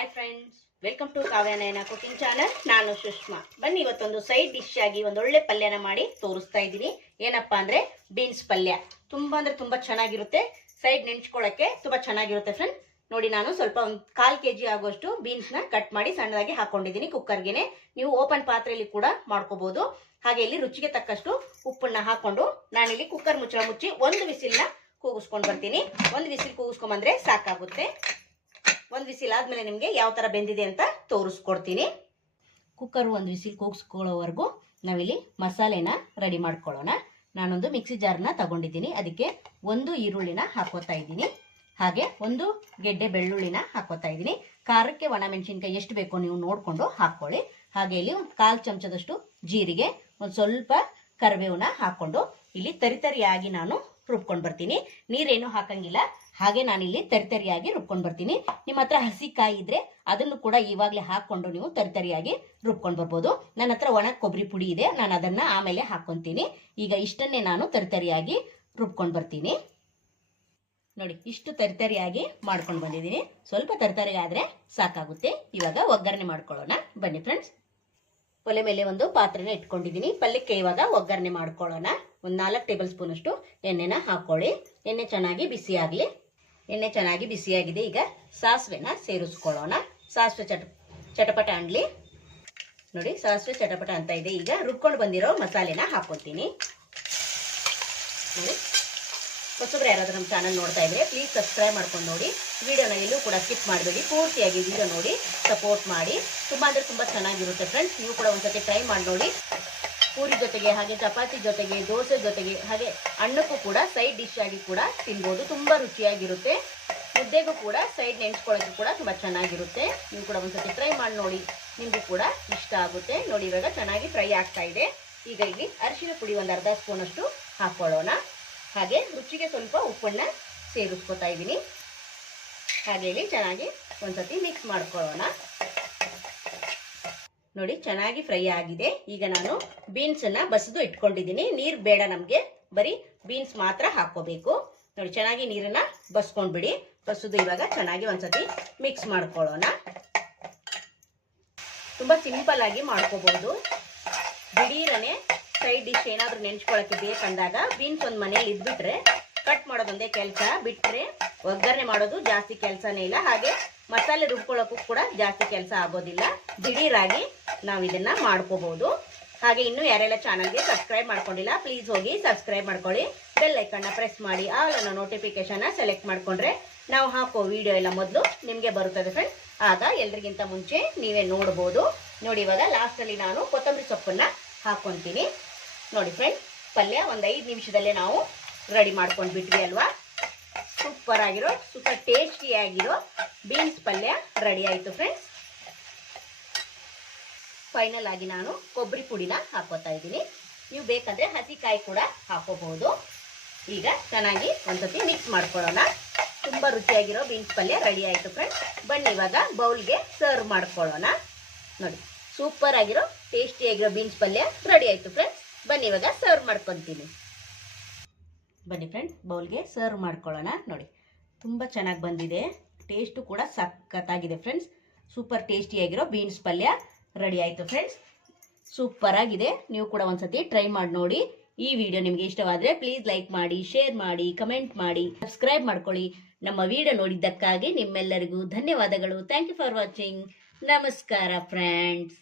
Hi friends, welcome to Kavyanayana cooking channel. ನಾನು ಸುಷ್ಮಾ. ಬನ್ನಿ ಇವತ್ತೊಂದು ಸೈಡ್ ಡಿಶ್ ಆಗಿ ಒಂದೊಳ್ಳೆ ಪಲ್ಯನ ಮಾಡಿ ತೋರಿಸ್ತಾ ಇದ್ದೀನಿ. ಏನಪ್ಪಾ ಅಂದ್ರೆ ಬೀನ್ಸ್ ಪಲ್ಯ. ತುಂಬಾ ಅಂದ್ರೆ ತುಂಬಾ ಚೆನ್ನಾಗಿರುತ್ತೆ. ಸೈಡ್ ನೆಂಚ್ಕೊಳ್ಳೋಕೆ ತುಂಬಾ ಚೆನ್ನಾಗಿರುತ್ತೆ ಫ್ರೆಂಡ್. ನೋಡಿ, ನಾನು ಸ್ವಲ್ಪ ಒಂದು 1/4 kg ಆಗುವಷ್ಟು ಬೀನ್ಸ್ ನ ಕಟ್ ಮಾಡಿ ಸಣ್ಣದಾಗಿ ಹಾಕೊಂಡಿದ್ದೀನಿ ಕುಕ್ಕರ್ಗೆನೆ. ನೀವು ಓಪನ್ ಪಾತ್ರೆಯಲ್ಲಿ ಕೂಡ ಮಾಡ್ಕೋಬಹುದು. ಹಾಗೆ ಇಲ್ಲಿ ರುಚಿಗೆ ತಕ್ಕಷ್ಟು ಉಪ್ಪನ್ನ ಹಾಕೊಂಡು ನಾನಿಲ್ಲಿ ಕುಕ್ಕರ್ ಮುಚ್ಚಳ ಮುಚ್ಚಿ ಒಂದು ವಿಸಿಲ್ನ ಕೂಗಿಸ್ಕೊಂಡು ಬರ್ತೀನಿ. ಒಂದು ವಿಸಿಲ್ ಕೂಗಿಸ್ಕೊಂಡ್ ಬಂದ್ರೆ ಸಾಕಾಗುತ್ತೆ. ಒಂದು ವಿಸಿಲ್ ಆದ್ಮೇಲೆ ನಿಮಗೆ ಯಾವ ತರ ಬೆಂದಿದೆ ಅಂತ ತೋರಿಸ್ಕೊಡ್ತೀನಿ. ಕುಕ್ಕರ್ ಒಂದು ವಿಸಿಲ್ ಕೂಗಿಸ್ಕೊಳ್ಳೋವರೆಗೂ ನಾವಿಲ್ಲಿ ಮಸಾಲೆನ ರೆಡಿ ಮಾಡ್ಕೊಳ್ಳೋಣ. ನಾನೊಂದು ಮಿಕ್ಸಿ ಜಾರ್ನ ತಗೊಂಡಿದ್ದೀನಿ. ಅದಕ್ಕೆ ಒಂದು ಈರುಳ್ಳಿನ ಹಾಕೋತಾ ಇದ್ದೀನಿ. ಹಾಗೆ ಒಂದು ಗೆಡ್ಡೆ ಬೆಳ್ಳುಳ್ಳಿನ ಹಾಕೋತಾ ಇದ್ದೀನಿ. ಖಾರಕ್ಕೆ ಒಣಮೆಣಸಿನ್ಕಾಯಿ ಎಷ್ಟು ಬೇಕೋ ನೀವು ನೋಡ್ಕೊಂಡು ಹಾಕೊಳ್ಳಿ. ಹಾಗೆ ಇಲ್ಲಿ ಒಂದು 1/4 ಚಮಚದಷ್ಟು ಜೀರಿಗೆ, ಒಂದು ಸ್ವಲ್ಪ ಕರಿಬೇವನ್ನ ಹಾಕೊಂಡು ಇಲ್ಲಿ ತರಿತರಿಯಾಗಿ ನಾನು ರುಬ್ಕೊಂಡು ಬರ್ತೀನಿ. ನೀರೇನು ಹಾಕಂಗಿಲ್ಲ. ಹಾಗೆ ನಾನಿಲ್ಲಿ ತರಿತರಿಯಾಗಿ ರುಬ್ಕೊಂಡು ಬರ್ತೀನಿ. ನಿಮ್ಮ ಹತ್ರ ಹಸಿ ಕಾಯಿ ಇದ್ರೆ ಅದನ್ನು ಕೂಡ ಇವಾಗಲೇ ಹಾಕೊಂಡು ನೀವು ತರಿತರಿಯಾಗಿ ರುಬ್ಕೊಂಡು ಬರ್ಬೋದು. ನನ್ನ ಹತ್ರ ಒಣ ಕೊಬ್ಬರಿ ಪುಡಿ ಇದೆ, ನಾನು ಅದನ್ನ ಆಮೇಲೆ ಹಾಕೊಂತೀನಿ. ಈಗ ಇಷ್ಟನ್ನೇ ನಾನು ತರಿತರಿಯಾಗಿ ರುಬ್ಕೊಂಡು ಬರ್ತೀನಿ. ನೋಡಿ, ಇಷ್ಟು ತರಿತರಿಯಾಗಿ ಮಾಡ್ಕೊಂಡು ಬಂದಿದ್ದೀನಿ. ಸ್ವಲ್ಪ ತರಿತರಿ ಆದ್ರೆ ಸಾಕಾಗುತ್ತೆ. ಇವಾಗ ಒಗ್ಗರಣೆ ಮಾಡ್ಕೊಳ್ಳೋಣ. ಬನ್ನಿ ಫ್ರೆಂಡ್ಸ್. ಒಲೆ ಮೇಲೆ ಒಂದು ಪಾತ್ರೆನ ಇಟ್ಕೊಂಡಿದ್ದೀನಿ. ಪಲ್ಯಕ್ಕೆ ಇವಾಗ ಒಗ್ಗರಣೆ ಮಾಡ್ಕೊಳ್ಳೋಣ. ಒಂದು 4 ಟೇಬಲ್ ಸ್ಪೂನ್ ಅಷ್ಟು ಎಣ್ಣೆನ ಹಾಕೊಳ್ಳಿ. ಎಣ್ಣೆ ಚೆನ್ನಾಗಿ ಬಿಸಿ ಆಗಲಿ. ಎಣ್ಣೆ ಚೆನ್ನಾಗಿ ಬಿಸಿಯಾಗಿದೆ. ಈಗ ಸಾಸಿವೆನ ಸೇರಿಸ್ಕೊಳ್ಳೋಣ. ಸಾಸಿವೆ ಚಟಪಟ ಅಂಡ್ಲಿ. ನೋಡಿ, ಸಾಸಿವೆ ಚಟಪಟ ಅಂತ ಇದೆ. ಈಗ ರುಬ್ಕೊಂಡು ಬಂದಿರೋ ಮಸಾಲೆನ ಹಾಕೊತೀನಿ. ನೋಡಿ, ಹೊಸಬ್ರು ಯಾರಾದ್ರೂ ನಮ್ಮ ಚಾನಲ್ ನೋಡ್ತಾ ಇದ್ರೆ ಪ್ಲೀಸ್ ಸಬ್ಸ್ಕ್ರೈಬ್ ಮಾಡ್ಕೊಂಡು ನೋಡಿ. ವಿಡಿಯೋನ ಎಲ್ಲೂ ಕೂಡ ಸ್ಕಿಪ್ ಮಾಡಬೇಡಿ. ಪೂರ್ತಿಯಾಗಿ ವಿಡಿಯೋ ನೋಡಿ ಸಪೋರ್ಟ್ ಮಾಡಿ. ತುಂಬಾ ಅಂದ್ರೆ ತುಂಬಾ ಚೆನ್ನಾಗಿರುತ್ತೆ ಫ್ರೆಂಡ್ಸ್. ನೀವು ಕೂಡ ಒಂದ್ಸತಿ ಟ್ರೈ ಮಾಡಿ ನೋಡಿ. ಪೂರಿ ಜೊತೆಗೆ, ಹಾಗೆ ಚಪಾತಿ ಜೊತೆಗೆ, ದೋಸೆ ಜೊತೆಗೆ, ಹಾಗೆ ಅನ್ನಕ್ಕೂ ಕೂಡ ಸೈಡ್ ಡಿಶ್ ಆಗಿ ಕೂಡ ತಿನ್ಬೋದು. ತುಂಬಾ ರುಚಿಯಾಗಿರುತ್ತೆ. ಮುದ್ದೆಗೂ ಕೂಡ ಸೈಡ್ ನೆಂಚ್ಕೊಳ್ಳೋಕ್ಕೂ ಕೂಡ ತುಂಬಾ ಚೆನ್ನಾಗಿರುತ್ತೆ. ನೀವು ಕೂಡ ಒಂದ್ಸತಿ ಟ್ರೈ ಮಾಡಿ ನೋಡಿ, ನಿಮಗೂ ಕೂಡ ಇಷ್ಟ ಆಗುತ್ತೆ. ನೋಡಿ, ಇವಾಗ ಚೆನ್ನಾಗಿ ಫ್ರೈ ಆಗ್ತಾ ಇದೆ. ಈಗ ಇಲ್ಲಿ ಅರಿಶಿನ ಪುಡಿ ಒಂದು ಅರ್ಧ ಸ್ಪೂನ್ ಅಷ್ಟು ಹಾಕೊಳ್ಳೋಣ. ಹಾಗೆ ರುಚಿಗೆ ಸ್ವಲ್ಪ ಉಪ್ಪನ್ನ ಸೇರಿಸ್ಕೊತಾ ಇದ್ದೀನಿ. ಹಾಗೆ ಇಲ್ಲಿ ಚೆನ್ನಾಗಿ ಒಂದ್ಸತಿ ಮಿಕ್ಸ್ ಮಾಡ್ಕೊಳ್ಳೋಣ. ನೋಡಿ, ಚೆನ್ನಾಗಿ ಫ್ರೈ ಆಗಿದೆ. ಈಗ ನಾನು ಬೀನ್ಸ್ ಅನ್ನ ಬಸಿದು ಇಟ್ಕೊಂಡಿದ್ದೀನಿ. ನೀರ್ ಬೇಡ ನಮ್ಗೆ, ಬರೀ ಬೀನ್ಸ್ ಮಾತ್ರ ಹಾಕೋಬೇಕು. ನೋಡಿ, ಚೆನ್ನಾಗಿ ನೀರನ್ನ ಬಸ್ಕೊಂಡ್ಬಿಡಿ. ಬಸದು ಇವಾಗ ಚೆನ್ನಾಗಿ ಒಂದ್ಸತಿ ಮಿಕ್ಸ್ ಮಾಡ್ಕೊಳ್ಳೋಣ. ತುಂಬಾ ಸಿಂಪಲ್ ಆಗಿ ಮಾಡ್ಕೋಬಹುದು. ದಿಢೀರನೆ ಸೈಡ್ ಡಿಶ್ ಏನಾದ್ರೂ ನೆಂಚ್ಕೊಳಕ್ಕೆ ಬೇಕಂದಾಗ ಬೀನ್ಸ್ ಒಂದ್ ಮನೇಲಿ ಇದ್ಬಿಟ್ರೆ ಕಟ್ ಮಾಡೋದೊಂದೇ ಕೆಲಸ, ಬಿಟ್ರೆ ಒಗ್ಗರಣೆ ಮಾಡೋದು ಜಾಸ್ತಿ ಕೆಲಸನೇ ಇಲ್ಲ. ಹಾಗೆ ಮಸಾಲೆ ರುಬ್ಕೊಳ್ಳೋಕ್ಕೂ ಕೂಡ ಜಾಸ್ತಿ ಕೆಲಸ ಆಗೋದಿಲ್ಲ. ದಿಢೀರಾಗಿ ನಾವು ಇದನ್ನ ಮಾಡ್ಕೋಬಹುದು. ಹಾಗೆ ಇನ್ನು ಯಾರೆಲ್ಲ ಚಾನಲ್ಗೆ ಸಬ್ಸ್ಕ್ರೈಬ್ ಮಾಡ್ಕೊಂಡಿಲ್ಲ ಪ್ಲೀಸ್ ಹೋಗಿ ಸಬ್ಸ್ಕ್ರೈಬ್ ಮಾಡ್ಕೊಳ್ಳಿ. ಬೆಲ್ ಐಕನ್ನ ಪ್ರೆಸ್ ಮಾಡಿ ಆಲ್ ಅನ್ನೋ ನೋಟಿಫಿಕೇಶನ್ ಸೆಲೆಕ್ಟ್ ಮಾಡ್ಕೊಂಡ್ರೆ ನಾವು ಹಾಕೋ ವಿಡಿಯೋ ಎಲ್ಲ ಮೊದಲು ನಿಮ್ಗೆ ಬರುತ್ತದೆ ಫ್ರೆಂಡ್. ಆಗ ಎಲ್ರಿಗಿಂತ ಮುಂಚೆ ನೀವೇ ನೋಡ್ಬೋದು. ನೋಡಿ, ಇವಾಗ ಲಾಸ್ಟ್ ಅಲ್ಲಿ ನಾನು ಕೊತ್ತಂಬರಿ ಸೊಪ್ಪನ್ನ ಹಾಕೊಂತೀನಿ. ನೋಡಿ ಫ್ರೆಂಡ್, ಪಲ್ಯ ಒಂದು 5 ನಿಮಿಷದಲ್ಲೇ ನಾವು ರೆಡಿ ಮಾಡ್ಕೊಂಡು ಬಿಟ್ವಿ ಅಲ್ವಾ. ಸೂಪರ್ ಆಗಿರೋ, ಸೂಪರ್ ಟೇಸ್ಟಿ ಆಗಿರೋ ಬೀನ್ಸ್ ಪಲ್ಯ ರೆಡಿ ಆಯ್ತು ಫ್ರೆಂಡ್ಸ್. ಫೈನಲ್ ಆಗಿ ನಾನು ಕೊಬ್ಬರಿ ಪುಡಿನ ಹಾಕೋತಾ ಇದ್ದೀನಿ. ನೀವು ಬೇಕಂದ್ರೆ ಹಸಿ ಕಾಯಿ ಕೂಡ ಹಾಕೋಬಹುದು. ಈಗ ಚೆನ್ನಾಗಿ ಒಂದ್ಸತಿ ಮಿಕ್ಸ್ ಮಾಡ್ಕೊಳ್ಳೋಣ. ತುಂಬಾ ರುಚಿಯಾಗಿರೋ ಬೀನ್ಸ್ ಪಲ್ಯ ರೆಡಿ ಆಯ್ತು ಫ್ರೆಂಡ್ಸ್. ಬನ್ನಿ ಇವಾಗ ಬೌಲ್ಗೆ ಸರ್ವ್ ಮಾಡ್ಕೊಳ್ಳೋಣ. ನೋಡಿ, ಸೂಪರ್ ಆಗಿರೋ ಟೇಸ್ಟಿ ಆಗಿರೋ ಬೀನ್ಸ್ ಪಲ್ಯ ರೆಡಿ ಆಯ್ತು ಫ್ರೆಂಡ್ಸ್. ಬನ್ನಿ ಇವಾಗ ಸರ್ವ್ ಮಾಡ್ಕೊತೀನಿ. ಬನ್ನಿ ಫ್ರೆಂಡ್ಸ್, ಬೌಲ್ಗೆ ಸರ್ವ್ ಮಾಡ್ಕೊಳ್ಳೋಣ. ನೋಡಿ, ತುಂಬಾ ಚೆನ್ನಾಗಿ ಬಂದಿದೆ. ಟೇಸ್ಟು ಕೂಡ ಸಖತ್ತಾಗಿದೆ ಫ್ರೆಂಡ್ಸ್. ಸೂಪರ್ ಟೇಸ್ಟಿ ಆಗಿರೋ ಬೀನ್ಸ್ ಪಲ್ಯ ರೆಡಿ ಆಯ್ತು ಫ್ರೆಂಡ್ಸ್. ಸೂಪರ್ ಆಗಿದೆ. ನೀವು ಕೂಡ ಒಂದ್ಸತಿ ಟ್ರೈ ಮಾಡಿ ನೋಡಿ. ಈ ವಿಡಿಯೋ ನಿಮಗೆ ಇಷ್ಟವಾದ್ರೆ ಪ್ಲೀಸ್ ಲೈಕ್ ಮಾಡಿ, ಶೇರ್ ಮಾಡಿ, ಕಮೆಂಟ್ ಮಾಡಿ, ಸಬ್ಸ್ಕ್ರೈಬ್ ಮಾಡ್ಕೊಳ್ಳಿ. ನಮ್ಮ ವಿಡಿಯೋ ನೋಡಿದ್ದಕ್ಕಾಗಿ ನಿಮ್ಮೆಲ್ಲರಿಗೂ ಧನ್ಯವಾದಗಳು. Thank you for watching. ನಮಸ್ಕಾರ ಫ್ರೆಂಡ್ಸ್.